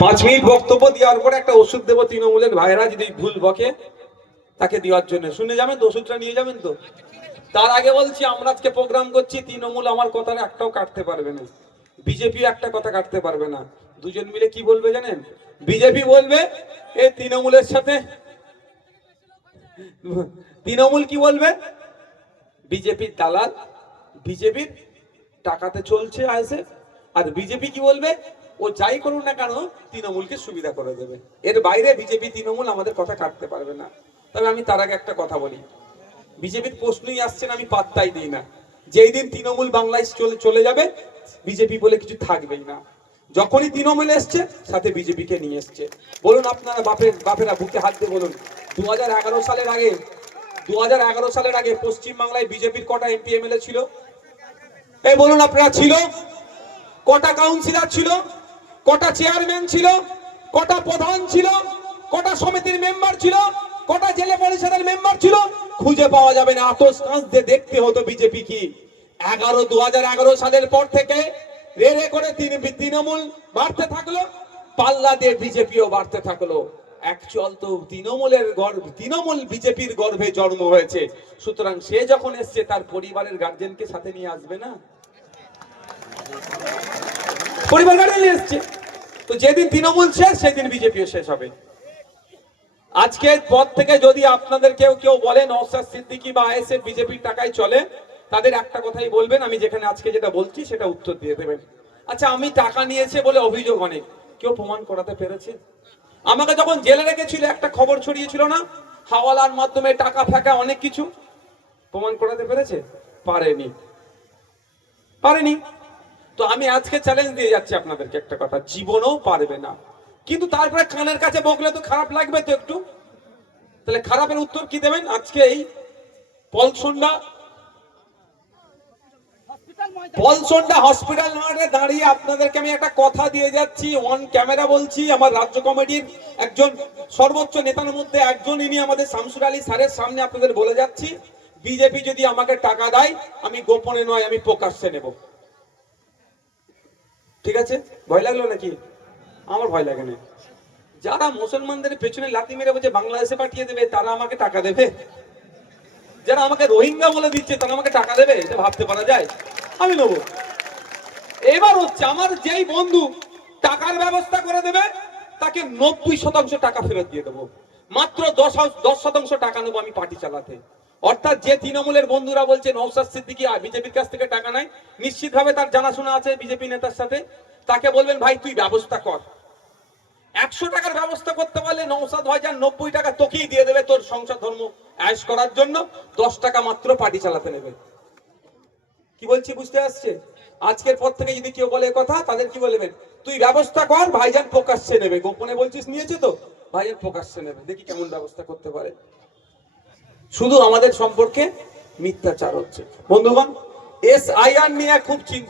5 minute বক্তব্য দেওয়ার পরে একটা ওষুধ দেবো তৃণমূলের ভাইরা যদি ভুল বকে তাকে দেওয়ার জন্য, শুনে যাবেন তো, ওষুধটা নিয়ে যাবেন তো। তার আগে বলছি, আমরা আজকে প্রোগ্রাম করছি, তৃণমূল আমার কথার একটাও কাটতে পারবে না, বিজেপি একটা কথা কাটতে পারবে না। দুজন মিলে কি বলবে জানেন? বিজেপি বলবে এ তৃণমূলের সাথে, তৃণমূল কি বলবে? বিজেপির দালাল, বিজেপির টাকাতে চলছে আসে। আর বিজেপি কি বলবে? ও যাই করুন না কেন তৃণমূলকে সুবিধা করে দেবে। এর বাইরে বিজেপি তৃণমূল আমাদের কথা কাটতে পারবে না। তবে আমি তার আগে একটা কথা বলি, বিজেপির প্রশ্নই আসছে না, আমি পাত্তাই দিই না। যেই দিন তৃণমূল বাংলায় চলে যাবে, বিজেপি বলে কিছু থাকবেই না। যখনই তৃণমূল এসছে, সাথে বিজেপিকে নিয়ে এসছে। বলুন আপনারা, বাপেরা বুকে হাত দিয়ে বলুন, 2011 সালের আগে, 2011 সালের আগে পশ্চিম বাংলায় বিজেপির কটা এমপি এমএলএ ছিল? এই বলুন আপনারা, ছিল? কটা কাউন্সিলর ছিল? কটা চেয়ারম্যান ছিল? কটা প্রধান ছিল? কটা সমিতির মেম্বার ছিল? কটা জেলা পরিষদের মেম্বার ছিল? খুঁজে পাওয়া যাবে না। আতস কাঁচ দিয়ে দেখতে হতো বিজেপি কি। 2011 সালের পর থেকে রে রে করে তৃণমূল বাড়তে থাকলো, পাল্লা দিয়ে বিজেপিও বাড়তে থাকলো। অ্যাকচুয়াল তো তৃণমূল বিজেপির গর্ভে জন্ম হয়েছে। সুতরাং সে যখন এসছে, তার পরিবারের গার্জেনকে সাথে নিয়ে আসবে না? পরিবার গার্জেন এসছে তো, যেদিন তৃণমূল শেষ সেদিন বিজেপিও শেষ হবে। আজকের পর থেকে যদি আপনাদের কেউ বলে নওশাদ সিদ্দিকী বা আইএসএফ বিজেপির টাকায় চলে, তাদের একটা কথাই বলবেন, আমি যেখানে আজকে যেটা বলছি সেটা উত্তর দিয়ে দেবেন। আচ্ছা, আমি টাকা নিয়েছে বলে অভিযোগ অনেক, কেউ প্রমাণ করাতে পেরেছে? আমাকে যখন জেলে রেখেছিল, একটা খবর ছড়িয়েছিল না, হাওয়ালার মাধ্যমে টাকা ফাঁকা, অনেক কিছু প্রমাণ করাতে পেরেছে? পারেনি। তো আমি আজকে চ্যালেঞ্জ দিয়ে যাচ্ছি আপনাদেরকে একটা কথা, জীবনেও পারবে না। কিন্তু তারপরে কানের কাছে বকলে তো খারাপ লাগবে তো একটু। তাহলে খারাপের উত্তর কি দেবেন? আজকে এই পলসন্ডা হসপিটাল মাঠে দাঁড়িয়ে আপনাদেরকে আমি একটা কথা দিয়ে যাচ্ছি, অন ক্যামেরা বলছি। আমার রাজ্য কমিটির একজন সর্বোচ্চ নেতার মধ্যে একজন, ইনি আমাদের শামসুর আলী স্যারের সামনে আপনাদের বলে যাচ্ছি, বিজেপি যদি আমাকে টাকা দেয়, আমি গোপনে নয়, আমি প্রকাশ্যে নেব। ঠিক আছে? ভয় লাগলো নাকি? আমার ভয় লাগে না। যারা মুসলমানদের পেছনে লাথি মেরে বলছে বাংলাদেশে পাঠিয়ে দেবে, তারা আমাকে টাকা দেবে? যারা আমাকে রোহিঙ্গা বলে দিচ্ছে, তারা আমাকে টাকা দেবে? এটা ভাবতে পারা যায়? আমি নেব। এবার হচ্ছে, আমার যেই বন্ধু টাকার ব্যবস্থা করে দেবে, তাকে 90% টাকা ফেরত দিয়ে দেবো। মাত্র 10% টাকা নেবো আমি পার্টি চালাতে। অর্থাৎ যে তৃণমূলের বন্ধুরা বলছে নওশাদ সিদ্দিকী বিজেপির কাছ থেকে টাকা নেয়, নিশ্চিতভাবে তার জানাশোনা আছে বিজেপি নেতার সাথে। তাকে বলবেন, ভাই তুই ব্যবস্থা কর। 100 টাকার ব্যবস্থা করতে পারলে নওশাদ ভাইজান 90 টাকা তোকেই দিয়ে দেবে তোর সংসার ধর্ম আয়েশ করার জন্য। 10 টাকা মাত্র পার্টি চালাতে নেবে। কি বলছি বুঝতে আসছে? আজকের পর থেকে যদি কেউ বলে কথা, তাদের কি বলবেন? তুই ব্যবস্থা কর, ভাইজান প্রকাশ্যে নেবে। গোপনে বলছিস নিয়েছে তো, ভাইজান প্রকাশ্যে নেবে। দেখি কেমন ব্যবস্থা করতে পারে। শুধু আমাদের সম্পর্কে মিথ্যাচার হচ্ছে। বন্ধুগণ, SIR নিয়ে খুব চিন্তিত।